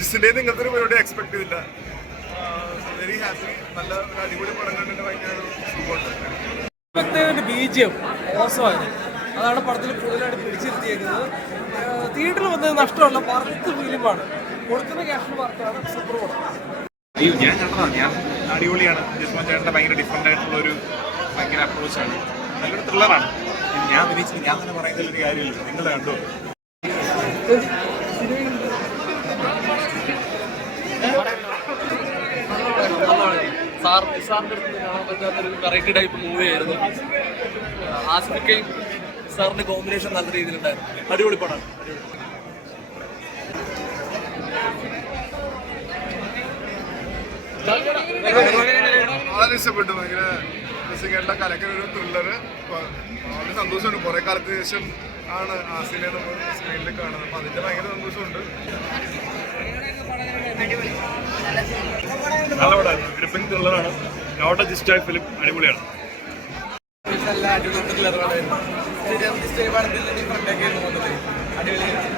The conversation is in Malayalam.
ജിസിന്റെ ഇങ്ങനത്തെ ഒരു പരിപാടി എക്സ്പെക്ട് ചെയ്തില്ല. വെരി ഹാപ്പി നല്ല ഒരു അടിപൊളി പടം കണ്ടിട്ട് ഭയങ്കര മോശമായിരുന്നു അതാണ് പടത്തിൽ കൂടുതലായിട്ട് പിടിച്ചിരുത്തിയേക്കുന്നത്. തിയേറ്ററിൽ വന്നത് നഷ്ടമല്ല പറത്ത് ഫിലിമാണ് കൊടുക്കുന്ന ക്യാഷിന് പറത്താണ് സൂപ്പർ പടം. അയ്യോ ഞാൻ കണ്ടതാണ് ഞാൻ അടിപൊളിയാണ്. ജസ്മോൻ ചേട്ടന്റെ ഭയങ്കര ഡിഫറെന്റ് ആയിട്ടുള്ള ഒരു ഭയങ്കര അപ്രോച്ചാണ് നല്ലൊരു ത്രില്ലറാണ് ഞാൻ അഭിനയിച്ചിട്ട് ഞാൻ തന്നെ പറയുന്നതിൽ ഒരു കാര്യമില്ല. നിങ്ങൾ കണ്ടോ? സാർ സാറിന്റെ അടുത്ത് കാണാൻ പറ്റാത്തൊരു വെറൈറ്റി ടൈപ്പ് മൂവി ആയിരുന്നു. ആസിഫിക്കയും സാറിന്റെ കോമ്പിനേഷൻ നല്ല രീതിയിലുണ്ടായിരുന്നു. അടിപൊളി പടമാണ് വളരെ ഇഷ്ടപ്പെട്ടു ഭയങ്കര രസിക്കേണ്ട കലക്കര ഒരു ത്രില്ലർ വളരെ സന്തോഷമുണ്ട്. കുറെ കാലത്തിന് ശേഷം ആണ് ആ സിനിമ സ്ക്രീനിൽ കാണുന്നത്. അപ്പൊ അതിന്റെ ഭയങ്കര സന്തോഷമുണ്ട്. നല്ല പടമായിരുന്നു ഗ്രിപ്പിംഗ് ത്രില്ലറാണ് നോട്ട് ജിസ്റ്റ് ആയ ഫിലിം അടിപൊളിയാണ്. നല്ല അടിപൊളി പടത്തിൽ ഡിഫറെന്റ് ഒക്കെ തോന്നുന്നത് അടിപൊളിയാണ്.